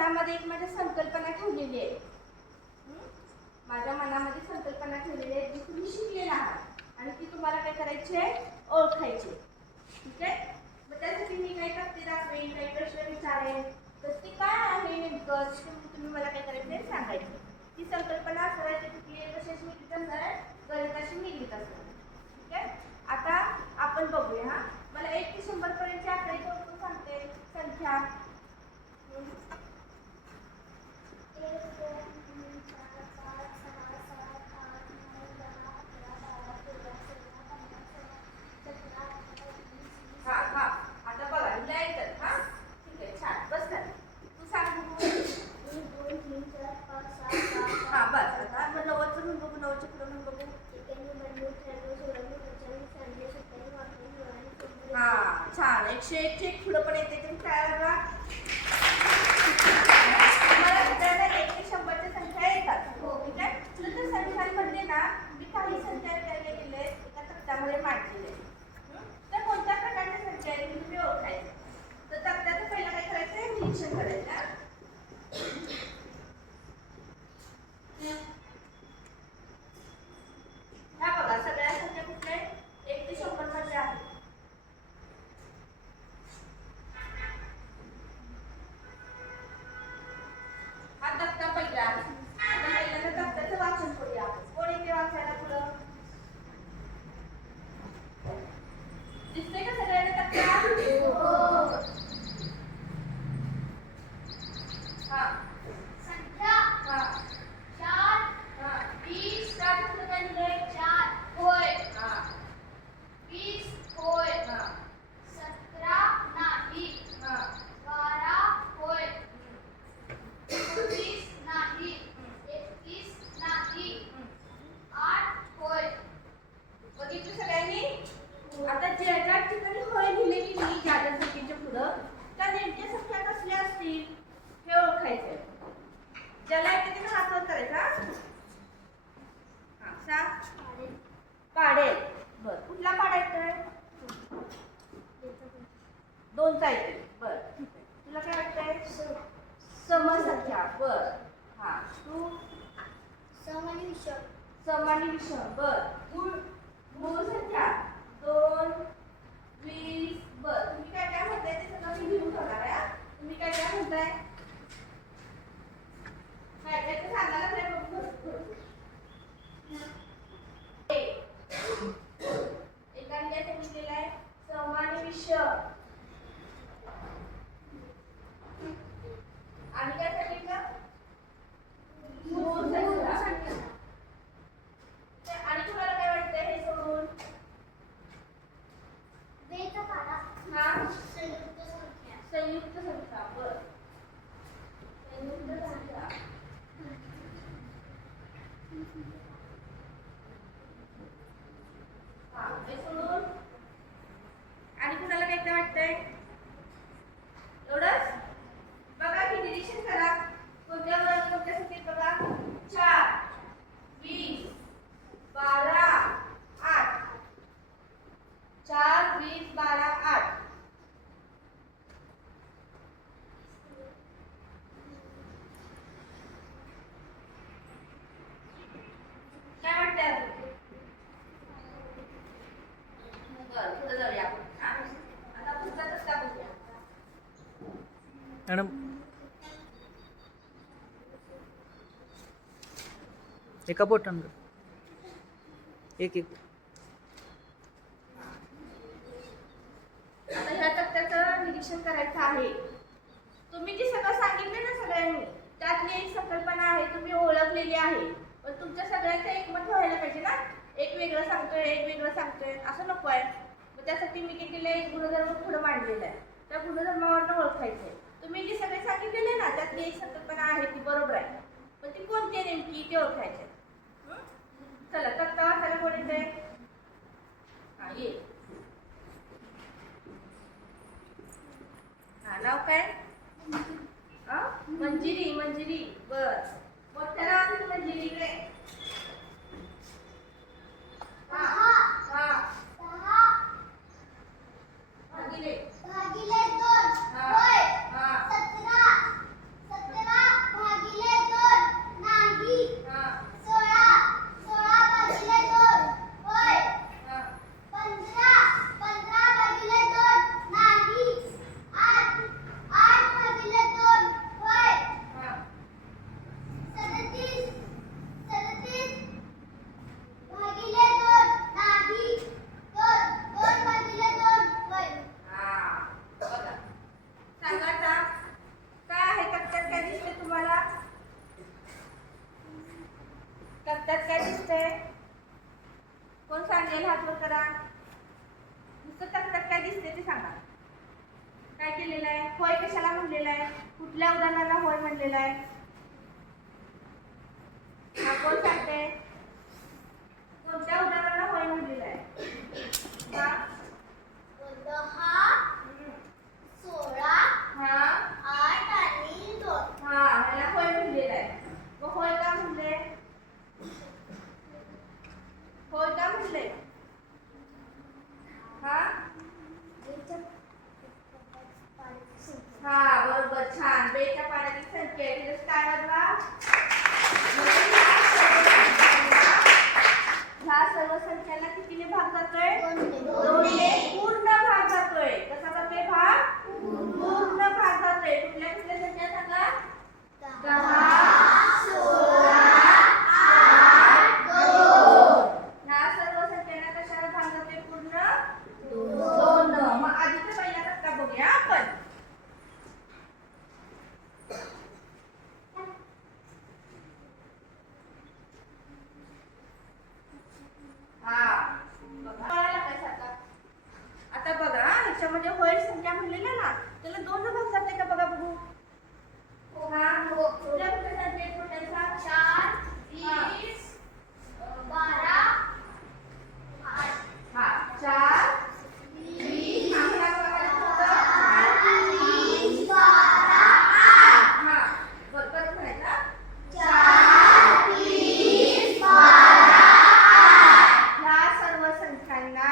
मनामध्ये एक माझ्या संकल्पना ठेवलेली आहे. माझ्या मनामध्ये संकल्पना ठेवलेली आहे जी तुम्ही शिकलेला आहात आणि ती तुम्हाला काय करायची आहे, ओळखायची. ठीक आहे. मग त्यासाठी मी काय करते दाखवेन, काही प्रश्न विचारेन, तर ती काय आहे नेमकं तुम्ही मला काय करायचं आहे सांगायचं. ती संकल्पना असणार आहे ती कशाशी निगडीत असणार आहे, गणिताशी निगडीत असणार आहे. ठीक आहे. आता आपण बघूया. हा मला 1 ते 100 पर्यंतचे आकडे कोण सांगते संख्या. 1 2 3 4 5 6 7 8 9 10 11 12 13 14 15 16 17 18 19 20. हा हा आता बघा लिहायचं. हा ठीक आहे, छान. बस झालं. तू सांग बघू. 1 2 3 4 5 6 7 हा बस. आता मग 90 चं म्हणून बघू, 90 च्या पुढे म्हणून बघू. 91 92 93 94 95 96 97 98 99 हा छान. 101 चे पुढे पण येते तुम्ही काय बघा. मला विचारता 1 ते 100 च्या संख्या येतात. ठीक आहे. तर संख्यांमध्ये ना मी काही संख्या केले गेले एका तक्त्यामध्ये मांडलेले. तर कोणत्या प्रकारच्या संख्या आहेत तुम्ही ओळखायचं. तर तक्त्याचं पहिलं काय करायचं, निरीक्षण करायचं. ह्या बघा सगळ्या संख्या कुठल्या आहेत, 1 ते 100 मध्ये आहेत. हा तक्ता पहिला. आता पहिल्यांदा तक्त्याचं वाचन करूया. कोण येते वाचायला पुढं. दिसतंय का सगळ्यांना तक्ता. हा संख्या हा 4 हा 20 काय पुढं काय लिहिलंय. 4 होय हा 20 होय हा 17 नाही हा 12 होय 29 नाही 31 नाही 8 होय. बघितलं सगळ्यांनी. आता ज्या ज्या ठिकाणी होय लिहिले की नाही ज्या ज्या संख्येच्या पुढं त्या नेमक्या संख्या कसल्या असतील हे ओळखायचं. ज्याला येते त्याने हात वर करायचा. हा सांग. पाडेल. बर कुठला पाडा येतोय. 2चा येतोय. बर ठीक आहे. तुला काय वाटतंय. समसंख्या. बर हा तू सम आणि विषम सम आणि विषम. बर मूळ संख्या 2 20. बर तुम्ही काय काय म्हणताय ते सगळं मी लिहून ठेवणार आहे. तुम्ही काय काय म्हणताय काय काय ते सांगायला काय बघू. एकाने काय सांगितलेलं आहे, सम आणि विषम. आणि काय सांगितलं, मूळ संख्या. आणि तुम्हाला काय वाटतंय हे सोडून. वेचा पाडा हा संयुक्त संख्या संयुक्त संख्या. बर संयुक्त संख्या. हा हे सोडून आणि कुणाला काय काय वाटतंय. एवढंच. बघा की निरीक्षण करा. कोणत्या वर्गात कोणत्या संख्येत बघा. 4 20 12 8. 4 20 12 8. काय वाटतंय अजून. बरं पुढे जाऊया आपण. आता पुस्तकातच का बघूया. मॅडम एका बोटानं एक एक. आता ह्या तक्त्याचं निरीक्षण करायचं आहे. तुम्ही जे सगळं सांगितलं ना सगळ्यांनी त्यातली एक संकल्पना आहे तुम्ही ओळखलेली आहे. पण तुमच्या सगळ्यांचं एकमत व्हायला पाहिजे ना. एक वेगळं सांगतोय एक वेगळं सांगतोय असं नको आहे. मग त्यासाठी मी काय केलं, एक गुणधर्म पुढे मांडलेला आहे. त्या गुणधर्मावरनं ओळखायचं आहे. तुम्ही जे सगळे सांगितलेले ना त्यातली एक संकल्पना आहे ती बरोबर आहे. पण ती कोणती आहे नेमकी ते ओळखायचे. चला तक्ता वाचायला कोण येते. हा ये. हा नाव काय. मंजिरी. मंजिरी. बर मोठ्या नावाची मंजिरी इकडे. हा हा भागिले 2 हा होय हा 17 17 होय कशाला म्हणलेला आहे? कुठल्या उदाहरणाला होय म्हणलेला आहे? हा, कोण सांगते? कोणत्या उदाहरणाला होय म्हणलेला आहे? हा? 16, हा? 8 आणि 2. हा, ह्याला होय म्हणलेला आहे. मग होय का म्हणले? होय का म्हणले? हा? हा, बरोबर, छान. बेच्या पाण्याची संख्या आहे. तिथेच काय बदला? ह्या सर्व संख्यांना कितीने भाग जातोय? 2ने पूर्ण भाग जातोय. कसा जातोय भाग? पूर्ण भाग जातोय. कुठल्या कुठल्या संख्या सांगा? 10, 16, 8, 2. ह्या सर्व संख्यांना कशाला भाग जातोय पूर्ण? 2. मग आधीचा पहिला तक्ता बघूया आपण. कळालं काय सांगा? आता बघा, ह्याच्यामध्ये होय संख्या म्हणलेलं ना, त्याला 2 भाग जाते का बघा बघू. हा, कुठल्या कुठल्या संख्या आहेत मोठ्यांचा? 4, 20, 12, 8. हा, 4, 20, आकडा बघा फक्त. 20, 12, 8. हा, बरोबर म्हणायचा. 4, 20, 12, 8. ह्या सर्व संख्यांना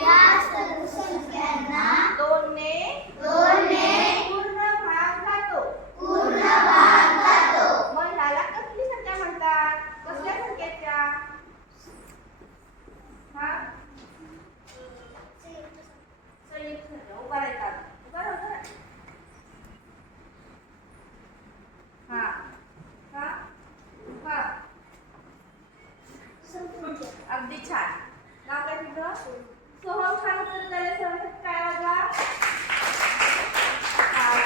या सर्व संख्यांना 2ने 2ने पूर्ण भाग जातो. पूर्ण भाग जातो. मग ह्याला कसली संख्या म्हणतात? कसल्या संख्येच्या? हा, संयुक्त संख्या. उभा राहायचा. उभा राहा. हा, हा, हा. अगदी छान. नाव काय तुझं? सोहम. छान उत्तर झालं. सोहमसाठी काय वाजवा?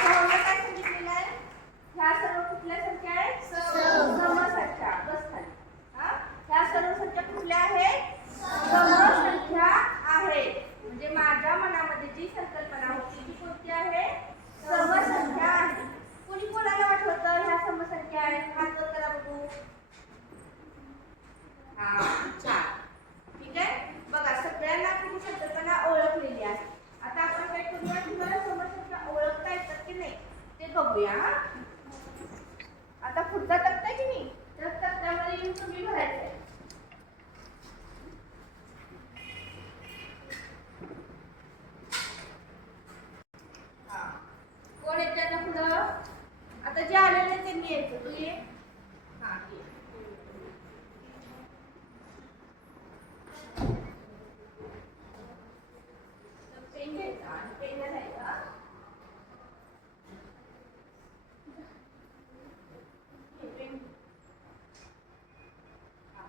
सोहमला काय सांगितलेलं आहे? ह्या सर्व कुठल्या संख्या आहेत? समसंख्या. बस खाली. हा, ह्या सर्व संख्या कुठल्या आहेत? समसंख्या आहेत. म्हणजे माझ्या मनामध्ये जी संकल्पना होती ती कोणती आहे? समसंख्या आहे. कोणी कोणाला वाटवतं ह्या समसंख्या आहेत? हात वर करा बघू. हा, छान. ठीक आहे. बघा, सगळ्यांना आपली संकल्पना ओळखलेली आहे. आता आपण काय करूया? तुम्हाला समसंख्या ओळखता येतात की नाही ते बघूया. हा, आता पुढचा तक्ता आहे की नाही, त्या तक्त्यामध्ये येऊन तुम्ही भरायचंय. हा, कोण येते आता पुढं? आता जे आलेले त्यांनी यायचं. तू ये. हा, ये. पेन घ्यायचा आणि पेनला लिहायचा. हे पेन. हा.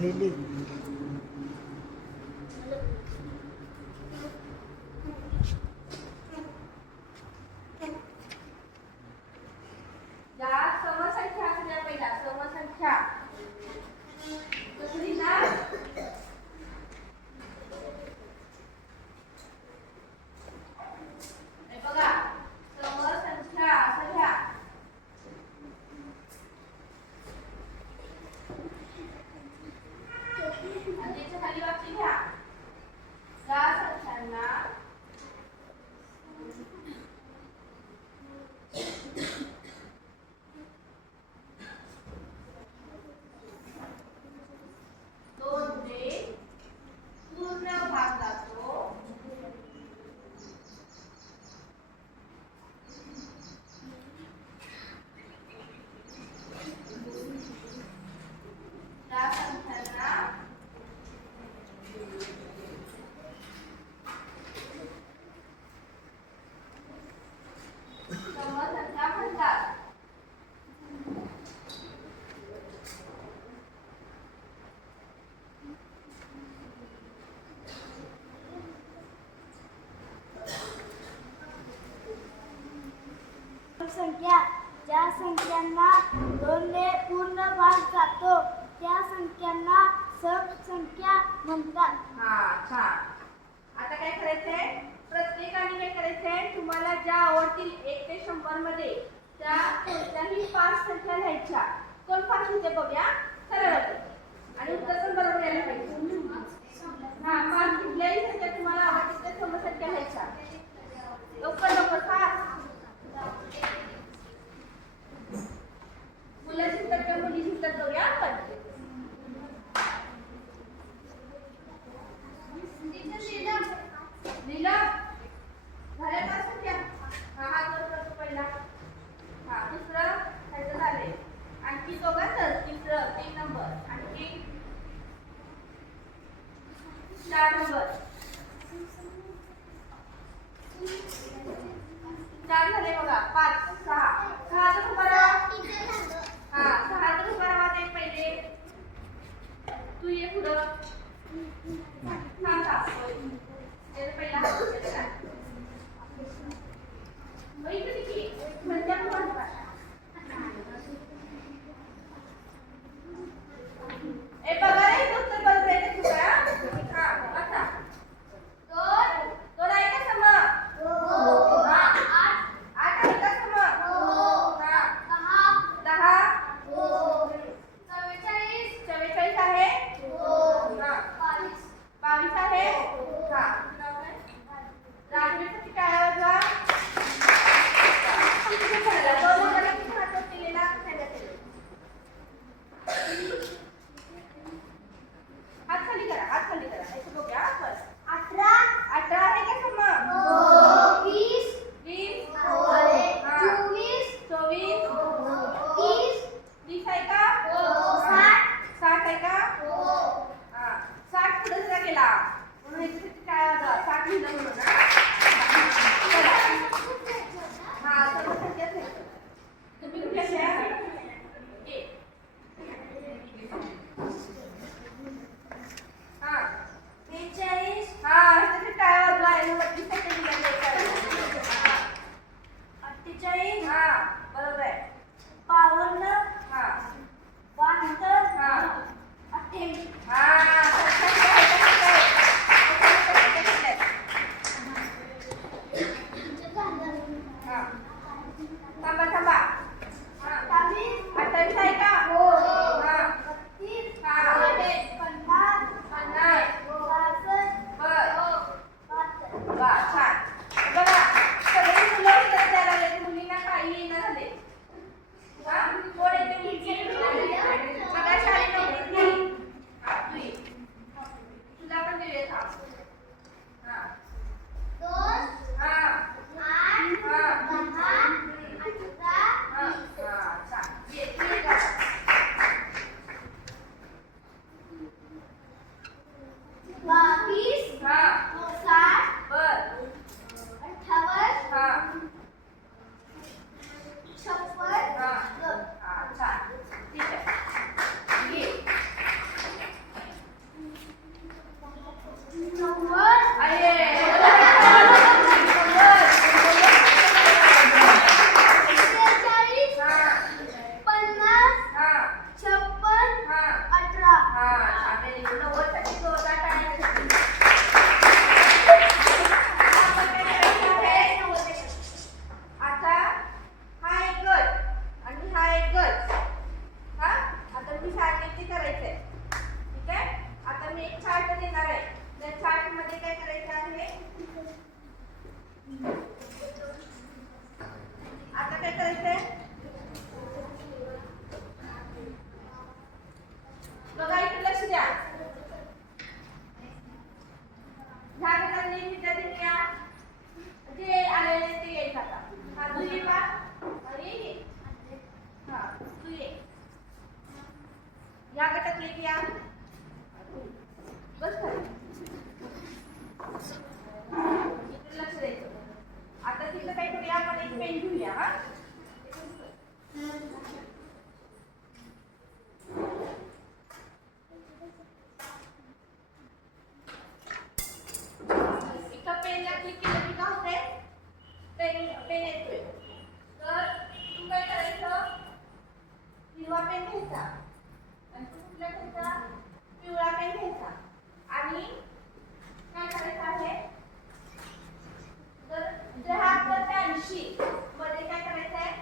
लिहिली. या समसंख्या असल्या पहिला समसंख्या दुसरी ना हे बघा समसंख्या असं घ्या आणि त्याच्या खाली वाक्य घ्या या संख्यांना दोनने पूर्ण भाग जातो त्या संख्यांना समसंख्या म्हणतात. संख्या ज्या संख्यांना 2 ने पूर्ण भाग जातो त्या संख्यांना संख्या म्हणतात. हा छान. आता काय करायचंय प्रत्येकाने काय करायचंय तुम्हाला ज्या आवडतील 1 ते 100 मध्ये त्या कोणत्याही 5 संख्या लिहायच्या. कोण 5 लिहिते बघूया सरळ आणि उत्तर पण बरोबर यायला पाहिजे. हा 5 कुठल्याही संख्या तुम्हाला आवडतील त्या समसंख्या लिहायच्या. लवकर लवकर 5 मुलं शिकतात का मुली शिकतात बघूया आपण. लिहिलं झाल्या 5 संख्या. हा हात वर करतो पहिला. हा दुसरं ह्याचं झाले. आणखी दोघांचं तिसरं 3 नंबर आणखी 4 नंबर 4 झाले बघा. 5 6 6 तर उभा राहा. हा 6 तर उभा राहा ते पहिले. तू ये पुढं. थांब थांब. त्याचा पहिला हात उचलला ना. मग इकडे किती? म्हणजे आपण ए बघा रे इथं उत्तर बरोबर आहे का तुझं? हा आता 2 2 आहे का सम? हो. 8 8 आहे का सम? हो. हा 10 हो. 44 आहे? हो. हा 22 आहे? हा राजवीरसाठी काय वाजवा? किती झाला? 2 नंबरला किती हात वर केलेला? सांगा ते. हात खाली करा, हात खाली करा. इथे बघूया आपण. 18 आहे का सम? 20 हा 24 30 आहे का? 60 आहे का? हा 60 पुढे जरा गेला म्हणून याच्यासाठी काय वाजवा? 60 लिहिलं म्हणून ना. हा समसंख्याच आहे. तुम्ही कुठे आहे? हा 42 हा ह्याच्यासाठी काय वाजवा? याला 32 सेकंड दिलेले आहे. 48 हा बरोबर आहे. 52 हा 72 हा 28 हा संख्या आहे का काय? हा थांबा थांबा. हा 28 आहे का? हा 32 हा 50 50 बर 72 वा छान. बघा सगळे मुलं उत्तर द्यायला लागले. मुलींना काही येईना झाले. करायचंय? बघा इकडे लक्ष द्या. ह्या गटातले विद्यार्थी या जे आलेले ते यायचं आता. हा तू ये बा आणि ये. हा तू ये. या गटातले या बस खाली. इकडे लक्ष द्यायचं. आता तिथं काय करूया आपण एक पेन घेऊया. हा इथं पेनला क्लिक केलं की काय होतंय? पेन येतोय. तर तू काय करायचं? हिरवा पेन घ्यायचा आणि तू कुठला घ्यायचा? पिवळा पेन घ्यायचा आणि काय करायचं आहे? तर जे हा 80 मध्ये काय करायचं आहे?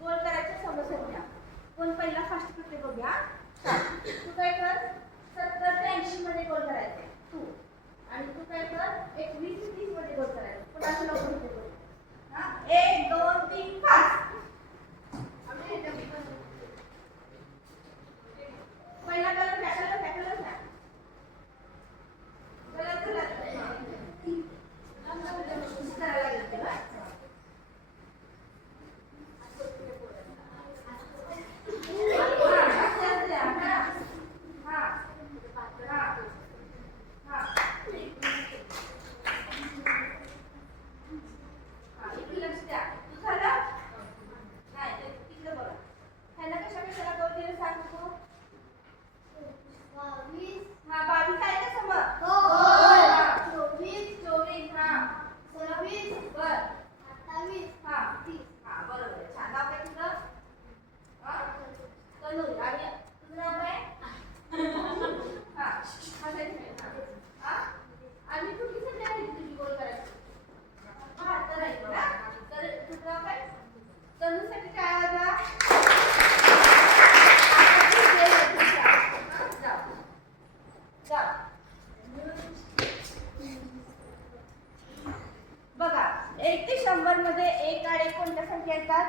गोल करायचं समसंख्या. कोण पहिला फास्ट करते बघूया. तू काय कर? 70 ते 80 मध्ये गोल करायचं तू. आणि तू काय कर? 21 ते 30 मध्ये गोल करायचं. कोणाचं लवकर होते बघ. हा 1 2 3 5. पहिला कलर घ्या. कलर घ्या. करायला लागेल तुला. आणि कुठली संख्या आहे तुझी गोल करायची? 72 आहे ना? तर तुझा काय? तनुसाठी काय आला? बघा 1 ते 100 मध्ये 1 आणि कोणत्या संख्या येतात?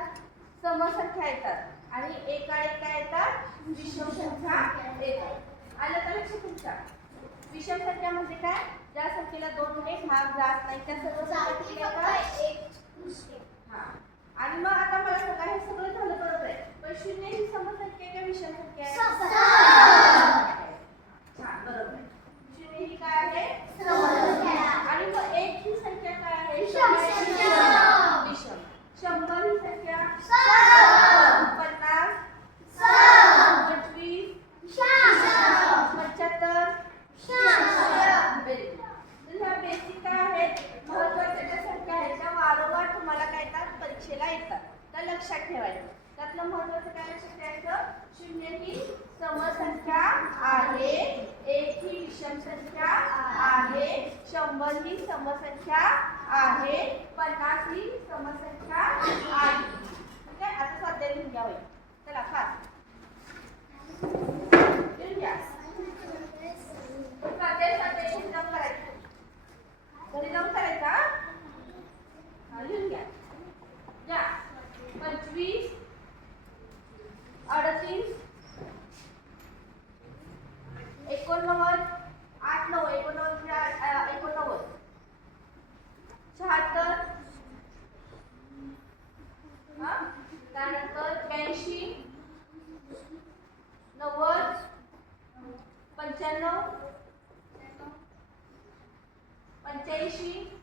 समसंख्या येतात आणि 1 आणि काय येतात? विषम संख्या येतात. आलं का लक्षात तुमच्या? विषम संख्या म्हणजे काय? ज्या संख्येला 2 ने भाग जात नाही त्या सर्व संख्या आणि मग आता मला सांगा हे सगळं झालं बरोबर आहे. पण 0 ही समसंख्या आहे का विषम संख्या आहे? छान बरोबर आहे. 0 ही काय आहे? समसंख्या. आणि मग 1 ही संख्या काय आहे? विषम. 100 ही संख्या 50 25 75 तर ह्या बेसिक काय आहेत? महत्त्वाच्या ज्या संख्या आहेत त्या वारंवार तुम्हाला काय येतात? परीक्षेला येतात. तर लक्षात ठेवायचं. त्यातलं महत्त्वाचं काय लक्षात ठेवायचं? 0 ही समसंख्या आहे, 1 ही विषम संख्या आहे, 100 ही समसंख्या आहे, 50 ही समसंख्या आहे. ठीक आहे? आता स्वाध्याय लिहून घ्या. चला फास्ट लिहून घ्या. स्वाध्याय लिहून करायचं. घरी जाऊन करायचा. लिहून घ्या. 25 38 89 8 9 89 89 76 त्यानंतर 82 90 95 85